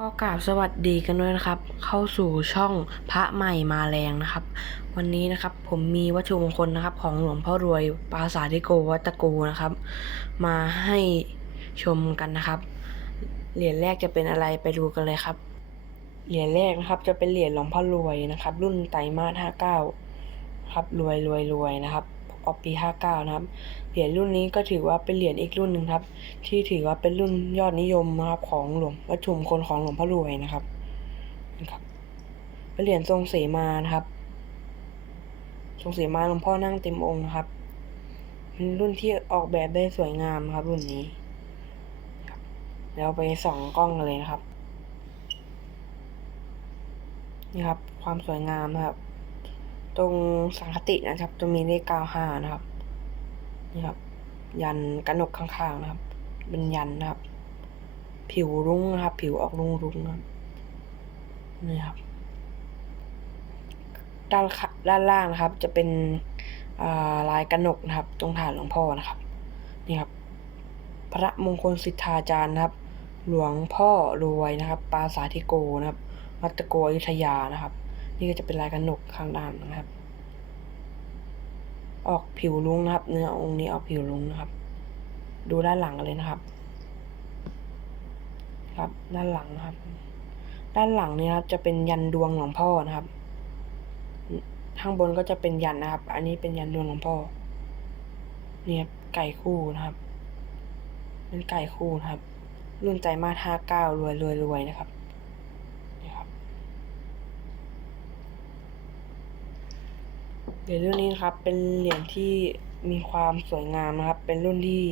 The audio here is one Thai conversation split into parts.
ก็กราบสวัสดีกันด้วยนะครับ เข้าสู่ช่องพระใหม่มาแรงนะครับ วันนี้นะครับผมมีวัตถุมงคลนะครับ ของหลวงพ่อรวยปราสาทิโกวัตะโกนะครับ มาให้ชมกันนะครับ เหรียญแรกจะเป็นอะไรไปดูกันเลยครับ เหรียญแรกนะครับ จะเป็นเหรียญหลวงพ่อรวยนะครับ รุ่นไตรมาสห้าเก้าครับรวยรวยรวยนะครับ ออกปีห้าเก้านะครับ เหรียญรุ่นนี้ก็ถือว่าเป็นเหรียญอีกรุ่นหนึ่งครับ ที่ถือว่าเป็นรุ่นยอดนิยมนะครับของหลวงวัตถุมงคลของหลวงพ่อรวยนะครับนะครับ เป็นเหรียญทรงเสมานะครับ ทรงเสมาหลวงพ่อนั่งเต็มองค์นะครับเป็นรุ่นที่ออกแบบได้สวยงามนะครับรุ่นนี้แล้วไปส่องกล้องกันเลยนะครับ นี่ครับ ความสวยงามนะครับ ตรงสังคตินะครับ จะมีเลขเก้าห้านะครับนี่ครับ ยันกระหนกข้างๆนะครับ เป็นยันนะครับ ผิวรุ้งนะครับ ผิวออกรุ้งรุ้งนะครับนี่ครับ ด้านข้าด้านล่างนะครับ จะเป็นลายกระหนกนะครับ ตรงฐานหลวงพ่อนะครับ นี่ครับ พระมงคลสิทธาจารย์นะครับ หลวงพ่อรวยนะครับ ปาสาทธิโกนะครับวัตโกอยุธยานะครับ นี่ก็จะเป็นลายกระหนกข้างด้านนะครับ ออกผิวลุ้งนะครับ เนื้อองค์นี้ออกผิวลุ้งนะครับ ดูด้านหลังกันเลยนะครับ ครับด้านหลังนะครับ ด้านหลังนี้นะครับจะเป็นยันดวงหลวงพ่อนะครับ ข้างบนก็จะเป็นยันนะครับ อันนี้เป็นยันดวงหลวงพ่อนี่ครับไก่คู่นะครับเป็นไก่คู่นะครับ รุ่นใจมาห้าเก้ารวยรวยรวยนะครับนี่ครับ เหรียญรุ่นนี้นะครับ เป็นเหรียญที่มีความสวยงามนะครับ เป็นรุ่นที่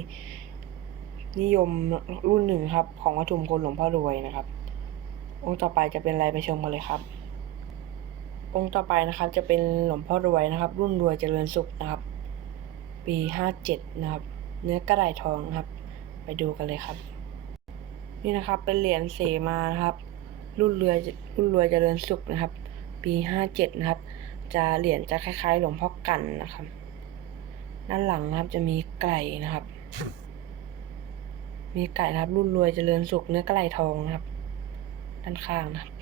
นิยมรุ่นหนึ่งครับ ของวัตถุมงคลหลวงพ่อรวยนะครับ องค์ต่อไปจะเป็นอะไรไปชมกันเลยครับ องค์ต่อไปนะครับ จะเป็นหลวงพ่อรวยนะครับ รุ่นรวยเจริญสุขนะครับ ปีห้าเจ็ดนะครับ เนื้อกระไดทองนะครับ ไปดูกันเลยครับ นี่นะครับเป็นเหรียญเสมานะครับ รุ่นรวยรุ่นรวยเจริญสุขนะครับ ปีห้าเจ็ดนะครับ จะเหรียญจะคล้ายๆ หลวงพ่อกันนะครับ ด้านหลังนะครับจะมีไก่นะครับ มีไก่นะครับ รุ่นรวยเจริญสุขเนื้อไหลทองนะครับ ด้านข้างนะครับ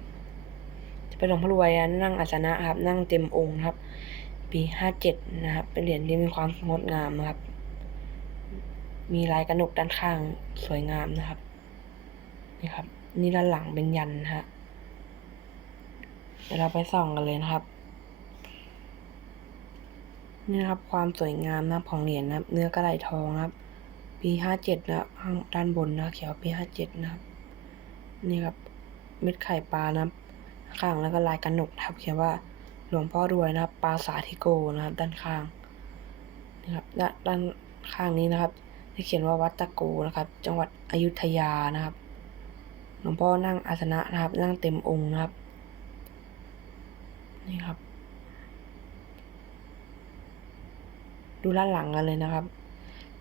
จะเป็นหลวงพ่อรวยนั่งอาสนะครับ นั่งเต็มองค์นะครับ ปีห้าเจ็ดนะครับ เป็นเหรียญที่มีความงดงามนะครับ มีลายกระหนกด้านข้างสวยงามนะครับนี่ครับ นี่ด้านหลังเป็นยันนะฮะเดี๋ยวเราไปส่องกันเลยนะครับ นี่นะครับความสวยงามนะครับของเหรียญนะครับ เนื้อกระไหลทองนะครับ ปีห้าเจ็ดนะครับข้างด้านบนนะเขียวปีห้าเจ็ดนะครับนี่ครับเม็ดไข่ปลานะครับข้างแล้วก็ลายกระหนกนะครับ เขียนว่าหลวงพ่อรวยนะครับปราสาทธิโกนะครับ ด้านข้างนะครับด้านด้านข้างนี้นะครับที่เขียนว่าวัดตะโกนะครับ จังหวัดอยุธยานะครับ หลวงพ่อนั่งอาสนะนะครับ นั่งเต็มองค์นะครับ นี่ครับ ดูด้านหลังกันเลยนะครับ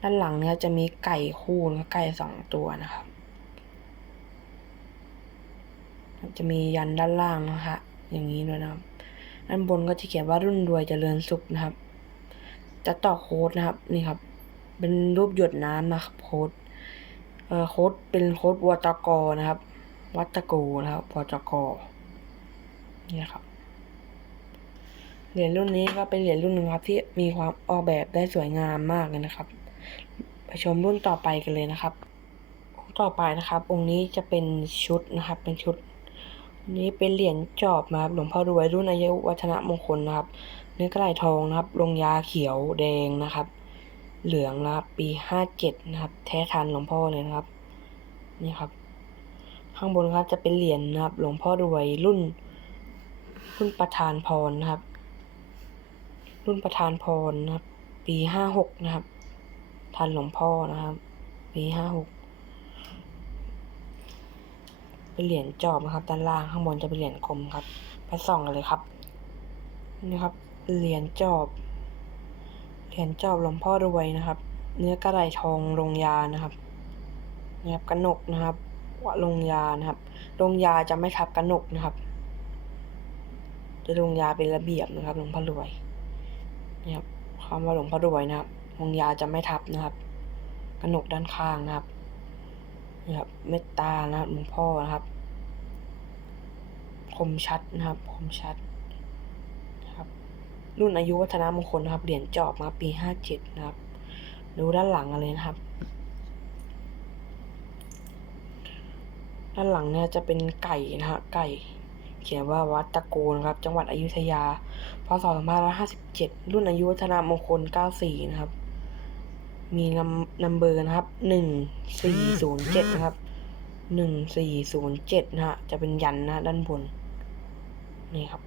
ด้านหลังเนี่ยจะมีไก่คู่และไก่สองตัวนะครับ จะมียันด้านล่างนะคะอย่างนี้ด้วยนะครับด้านบนก็จะเขียนว่ารุ่นรวยเจริญสุขนะครับ จะต่อโค้ดนะครับนี่ครับ เป็นรูปหยดน้ำนะครับโค้ดเอ่อโค้ดเป็นโค้ดวัตกรนะครับ วัตโกนะครับวัตกนี่ครับ เหรียญรุ่นนี้ก็เป็นเหรียญรุ่นหนึ่งครับ ที่มีความออกแบบได้สวยงามมากเลยนะครับ ไปชมรุ่นต่อไปกันเลยนะครับ ต่อไปนะครับ องค์นี้จะเป็นชุดนะครับ เป็นชุดนนี้เป็นเหรียญจอบนะครับหลวงพ่อรวยรุ่นอายุวัฒนมงคลนะครับ เนื้อกระไหลทองนะครับ ลงยาเขียวแดงนะครับ เหลืองนะครับปีห้าเจ็ดนะครับ แท้ทันหลวงพ่อเลยนะครับ นี่ครับ ข้างบนครับจะเป็นเหรียญนะครับ หลวงพ่อรวยรุ่นรุ่นประธานพรนะครับ รุ่นประธานพรนะครับ ปีห้าหกนะครับ ทันหลวงพ่อนะครับ ปีห้าหกเป็นเหรียญจอบนะครับ ด้านล่างข้างบนจะเป็นเหรียญกลมครับไปส่องกันเลยครับนี่ครับเหรียญจอบเหรียญจอบหลวงพ่อรวยนะครับ เนื้อกระไหลทองลงยานะครับนี่ครับกระหนกนะครับว่าลงยานะครับลงยาจะไม่ทับกระหนกนะครับจะลงยาเป็นระเบียบนะครับหลวงพ่อรวย นี่ครับคำว่าหลวงพ่อรวยนะครับลงยาจะไม่ทับนะครับกระหนกด้านข้างนะครับนี่ครับเมตตานะครับหลวงพ่อนะครับ คมชัดนะครับคมชัดนะครับ รุ่นอายุวัฒนมงคลนะครับเหรียญจอบมาปีห้าเจ็ดนะครับดูด้านหลังกันเลยนะครับ ด้านหลังเนี่ยจะเป็นไก่นะฮะไก่ เขียนว่าวัดตะโกนครับ จังหวัดอยุธยา พศ 2557 รุ่นอายุวัฒนมงคล 94 นะครับ มีนำนัมเบอร์นะครับ 1407 นะครับ 1407 นะฮะ จะเป็นยันนะ ด้านบน นี่ครับ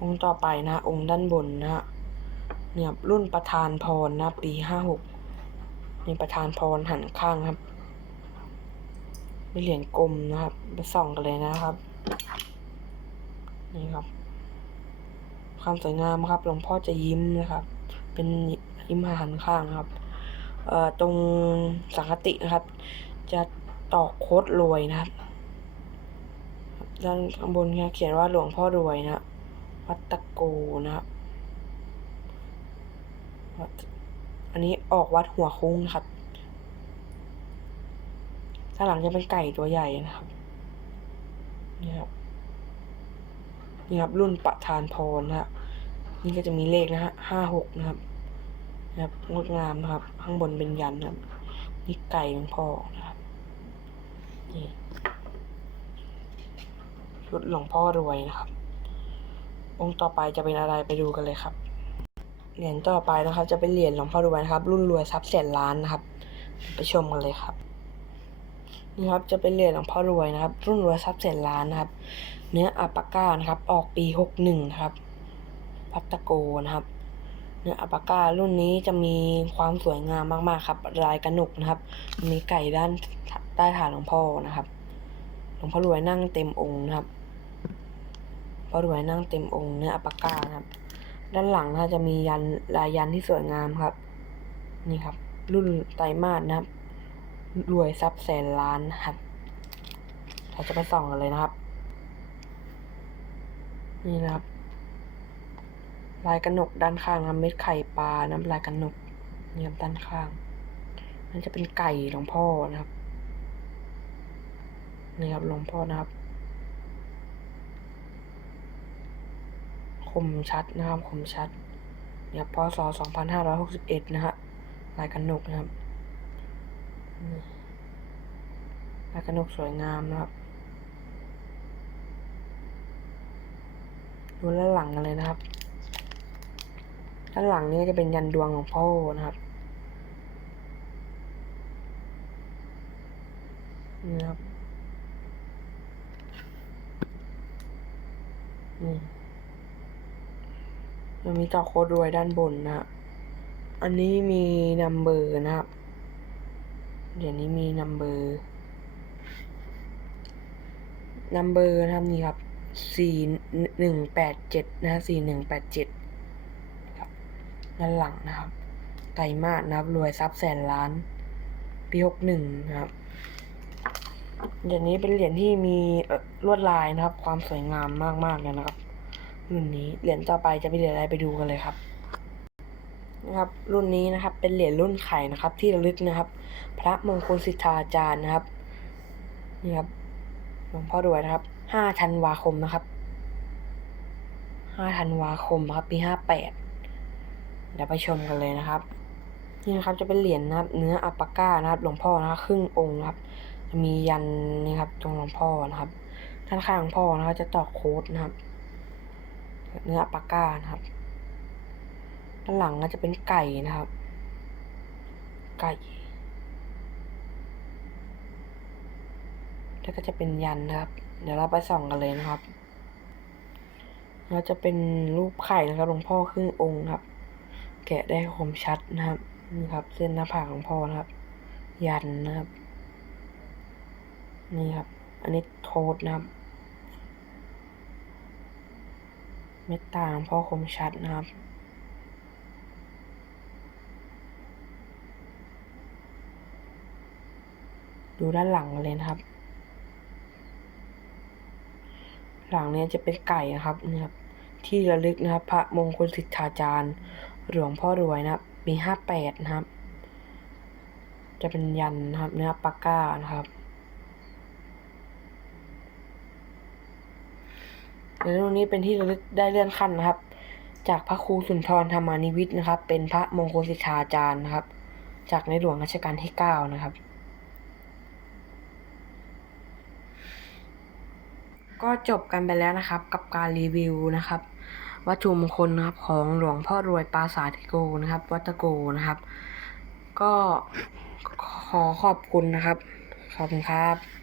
องค์ต่อไปนะฮะองค์ด้านบนนะฮะ เนี่ยรุ่นประธานพรนะ ปี 56 นี่ประธานพรหันข้างครับ เป็นเหรียญกลมนะครับไปส่องกันเลยนะครับ นี่ครับ ความสวยงามครับหลวงพ่อจะยิ้มนะครับ เป็นยิ้มหันข้างนะครับ เอ่อตรงสังคตินะครับ จะตอกโคดรรวยนะครับด้านข้างบนเนี่ยเขียนว่าหลวงพ่อรวยนะวัดตะโกนะครับ อันนี้ออกวัดหัวคุ้งนะครับ ด้านหลังจะเป็นไก่ตัวใหญ่นะครับ นี่ครับ นี่ครับ รุ่นประธานพรนะฮะนี่ก็จะมีเลขนะฮะห้าหกนะครับนะครับงดงามนะครับ ข้างบนเป็นยันนะครับนี่ไก่หลวงพ่อนะครับนี่ชุดหลวงพ่อรวยนะครับ องค์ต่อไปจะเป็นอะไรไปดูกันเลยครับ เหรียญต่อไปนะครับ จะเป็นเหรียญหลวงพ่อรวยนะครับ รุ่นรวยทรัพย์แสนล้านนะครับ ไปชมกันเลยครับ นี่ครับจะเป็นเหรียญหลวงพ่อรวยนะครับ รุ่นรวยทรัพย์แสนล้านนะครับ เนื้ออัปปาก้านะครับ ออกปีหกหนึ่งครับ พัตตะโกนะครับ เนื้ออัปปาก้ารุ่นนี้จะมีความสวยงามมากๆครับลายกระหนกนะครับ มีไก่ด้านใต้ฐานหลวงพ่อนะครับหลวงพ่อรวยนั่งเต็มองค์นะครับพ่อรวยนั่งเต็มองค์เนื้ออัปปาก้านะครับ ด้านหลังนะจะมียันลายยันที่สวยงามครับ นี่ครับ รุ่นไตรมาสนะครับ รวยทรัพย์แสนล้านครับ เราจะไปส่องกันเลยนะครับ นี่นะครับ ลายกระหนกด้านข้างนะเม็ดไข่ปลาน้ำลายกระหนกนี่ครับด้านข้างมันจะเป็นไก่หลวงพ่อนะครับ นี่ครับหลวงพ่อนะครับ คมชัดนะครับคมชัดเนี่ยพศสองพันห้าร้อยหกสิบเอ็ดนะฮะลายกระหนกนะครับ ลายกระนกสวยงามนะครับ ดูด้านหลังกันเลยนะครับ ด้านหลังนี้จะเป็นยันดวงของพ่อนะครับนี่ครับนี่ยังมีต่อโคดรวยด้านบนนะฮะอันนี้มีนัมเบอร์นะครับ เดี๋ยวนี้มีนัมเบอร์นัมเบอร์นะครับนี่ครับสี่หนึ่งแปดเจ็ดนะสี่หนึ่งแปดเจ็ดครับด้านหลังนะครับ ไตรมาสนะครับ รวยทรัพย์แสนล้าน ปีหกหนึ่งนะครับเหรียญนี้เป็นเหรียญที่มีลวดลายนะครับ ความสวยงามมากๆเลยนะครับรุ่นนี้เหรียญต่อไปจะเป็นเหรียญอะไรไปดูกันเลยครับ นะครับ รุ่นนี้นะครับ เป็นเหรียญรุ่นไข่นะครับ ที่ระลึกนะครับ พระมงคลสิทธาจารย์นะครับนี่ครับหลวงพ่อรวยนะครับห้าธันวาคมนะครับห้าธันวาคมครับปีห้าแปดเดี๋ยวไปชมกันเลยนะครับ นี่นะครับจะเป็นเหรียญนะครับ เนื้ออัปปาก้านะครับ หลวงพ่อนะครับครึ่งองค์นะครับจะมียันนี่ครับ ตรงหลวงพ่อนะครับด้านข้างหลวงพ่อนะครับจะตอกโค้ดนะครับ เนื้ออัปปาก้านะครับ ด้านหลังก็จะเป็นไก่นะครับ ไก่ แล้วก็จะเป็นยันนะครับ เดี๋ยวเราไปส่องกันเลยนะครับ เราจะเป็นรูปไข่นะครับหลวงพ่อครึ่งองค์ครับ แกะได้คมชัดนะครับนี่ครับ เส้นหน้าผากหลวงพ่อนะครับ ยันนะครับ นี่ครับ อันนี้โทษนะครับเมตตาหลวงพ่อคมชัดนะครับ ดูด้านหลังเลยนะครับ หลังเนี้จะเป็นไก่นะครับนี่ครับ ที่ระลึกนะครับ พระมงคลสิทธาจารย์ หลวงพ่อรวยนะครับปีห้าแปดนะครับ จะเป็นยันนะครับ เนื้อปากก้านะครับเหรียญรุ่นนี้เป็นที่ระลึกได้เลื่อนขั้นนะครับ จากพระครูสุนทรธรรมานิวิทย์นะครับ เป็นพระมงคลสิทธาจารย์นะครับ จากในหลวงรัชกาลที่เก้านะครับ ก็จบกันไปแล้วนะครับ กับการรีวิวนะครับ วัตถุมงคลนะครับของหลวงพ่อรวยปราสาทโกนะครับ วัตโกนะครับ ก็ขอขอบคุณนะครับ ขอบคุณครับ